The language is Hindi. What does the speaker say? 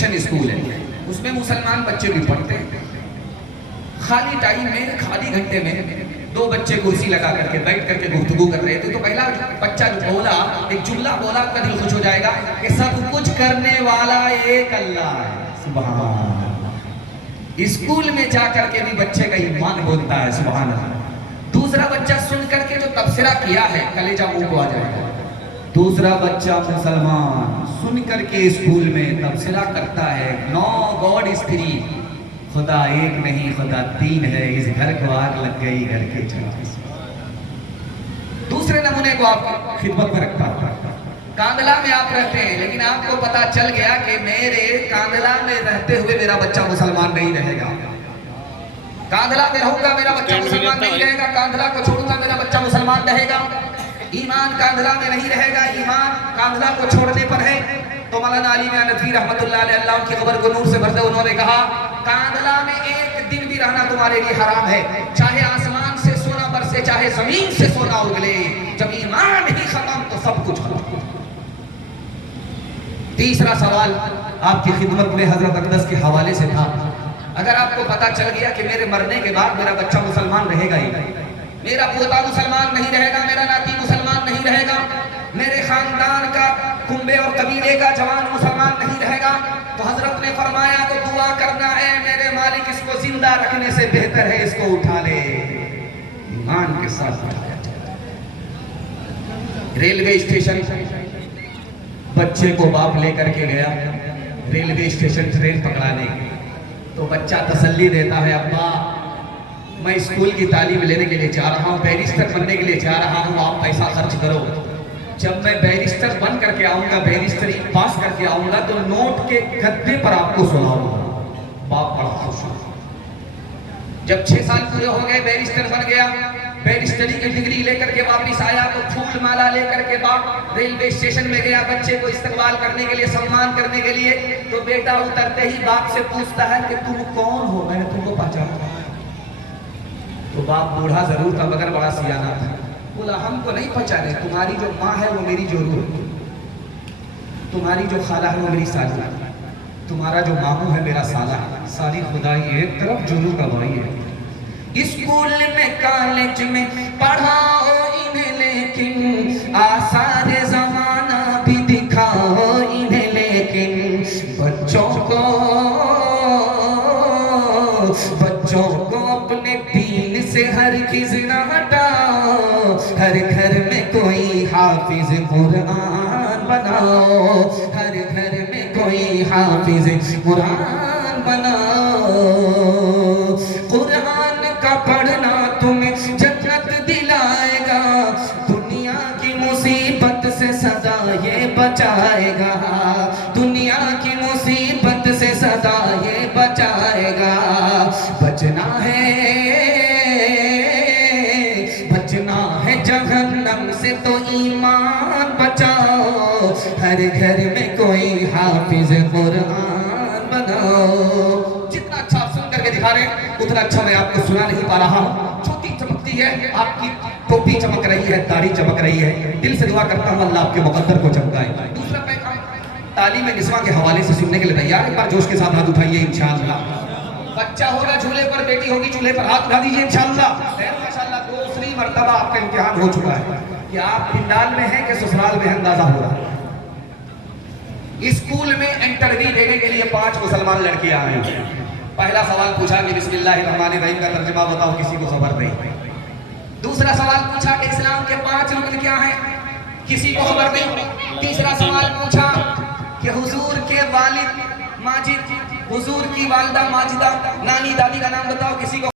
मिशन स्कूल है, उसमें मुसलमान बच्चे भी पढ़ते हैं। खाली टाइम में, खाली घंटे में दो बच्चे कुर्सी लगा करके बैठ करके गुफ्तगू कर रहे थे। तो पहला बच्चा जो बोला, एक जुमला बोला, आपका दिल खुश हो जाएगा कि सब कुछ करने वाला एक अल्लाह है। सुभान अल्लाह। स्कूल में जा करके भी बच्चे का ईमान बोलता है सुभान अल्लाह। दूसरा बच्चा सुन करके जो तबसरा किया है, कलेजा मुंह को आ जाएगा। दूसरा बच्चा मुसलमान सुन करके स्कूल में तबसरा करता है, नो गॉड इज थ्री, खुदा एक नहीं खुदा तीन है, इस घर को आग लग गई घर के चलते। दूसरे नमूने को आप खिदमत में रखता है। कांदला में आप रहते हैं, लेकिन आपको पता चल गया कि मेरे कांदला में रहते हुए मेरा बच्चा मुसलमान नहीं रहेगा। कांदला में रहूंगा मेरा बच्चा मुसलमान नहीं रहेगा, कांदला को छोड़ूंगा मेरा बच्चा मुसलमान रहेगा। ईमान कांदला में नहीं रहेगा, ईमान कांदला को छोड़ने पर है। तो मौलाना अली मियां नदवी रहमतुल्लाह अलैह, अल्लाह उनकी कब्र को नूर से भर दे, उन्होंने कहा कांदला में एक दिन भी रहना तुम्हारे लिए हराम है, चाहे आसमान से सोना बरसे, चाहे जमीन से सोना उगले, जब ईमान ही खत्म तो सब कुछ खत्म। तीसरा सवाल आपकी खिदमत में हजरत अकदस के हवाले से था। अगर आपको पता चल गया कि मेरे मरने के बाद मेरा बच्चा मुसलमान रहेगा ही, मेरा पोता मुसलमान नहीं रहेगा, मेरा नाती मुसलमान नहीं रहेगा, मेरे खानदान का कुंबे और कबीले का जवान मुसलमान नहीं रहेगा, तो हजरत ने फरमाया तो दुआ करना है, मेरे मालिक इसको जिंदा रखने से बेहतर है इसको उठा ले, ईमान के साथ। रेलवे स्टेशन बच्चे को बाप लेकर के गया रेलवे स्टेशन ट्रेन पकड़ाने, तो बच्चा तसल्ली देता है, अब्बा मैं स्कूल की तालीम लेने के लिए जा रहा हूँ, बैरिस्टर बनने के लिए जा रहा हूँ, आप पैसा खर्च करो, जब मैं बैरिस्टर बन करके आऊंगा, बैरिस्टरी पास करके आऊंगा, तो नोट के गद्दे पर आपको सुनाऊंगा। बाप बड़ा खुश हुआ। जब 6 साल पूरे हो गए, बैरिस्टर बन गया, बैरिस्टरी की डिग्री लेकर के वापिस आया, तो फूल माला लेकर के बाप रेलवे स्टेशन में गया बच्चे को इस्तकबाल करने के लिए, सम्मान करने के लिए। तो बेटा उतरते ही बाप से पूछता है कि तुम कौन हो, मैंने तुमको पहचाना। तो बाप बूढ़ा जरूर था मगर बड़ा सियाना था, बोला हमको नहीं पहचाने, तुम्हारी जो माँ है वो मेरी जोरू है, तुम्हारी जो खाला है वो मेरी साली, तुम्हारा जो मामू है मेरा साला, साली खुदाई एक तरफ जोरू का भाई है। स्कूल में कॉलेज में पढ़ाओ इन्हें, लेकिन आसार जमाना भी दिखाओ इन्हें, लेकिन बच्चों को अपने दीन से हरगिज़ न हटाओ, हर घर में कोई हाफिज कुरान बनाओ, हर घर में कोई हाफिज कुरान बनाओ। कुरान का पढ़ना तुम्हें जन्नत दिलाएगा, दुनिया की मुसीबत से सदा ये बचाएगा, दुनिया की मुसीबत से सदा ये बचाएगा। बचना है जहन्नम से तो ईमान बचाओ, हर घर में कोई हाफिज कुरान बनाओ। जितना अच्छा आप सुन करके दिखा रहे हैं उतना अच्छा मैं आपको सुना नहीं पा रहा हूँ। छोटी चमकती है, आपकी टोपी चमक रही है, दाढ़ी चमक रही है, दिल से दुआ करता हूँ अल्लाह आपके मुकद्दर को चमकाए। दूसरा पैगाम तालीम निस्वा के हवाले से सुनने के लिए तैयार, एक बार जोश के साथ हाथ उठाइए इंशाअल्लाह। बच्चा होगा झूले पर, बेटी होगी चूल्हे पर, हाथ उठा दीजिए इंशाअल्लाह। माशाअल्लाह दूसरी मर्तबा आपका इम्तिहान हो चुका है कि आप पिंडाल में हैं कि ससुराल में, अंदाजा हो रहा है। स्कूल में इंटरव्यू देने के लिए 5 मुसलमान लड़कियां आई। पहला सवाल पूछा कि बिस्मिल्लाहिर्रहमानिर्रहीम का तर्जुमा बताओ, किसी को खबर नहीं। दूसरा सवाल पूछा कि इस्लाम के 5 रुकन क्या हैं, किसी को खबर नहीं। तीसरा सवाल पूछा कि हुजूर के वालिद माजिद, हुजूर की वालिदा माजिदा, नानी दादी का नाम बताओ, किसी को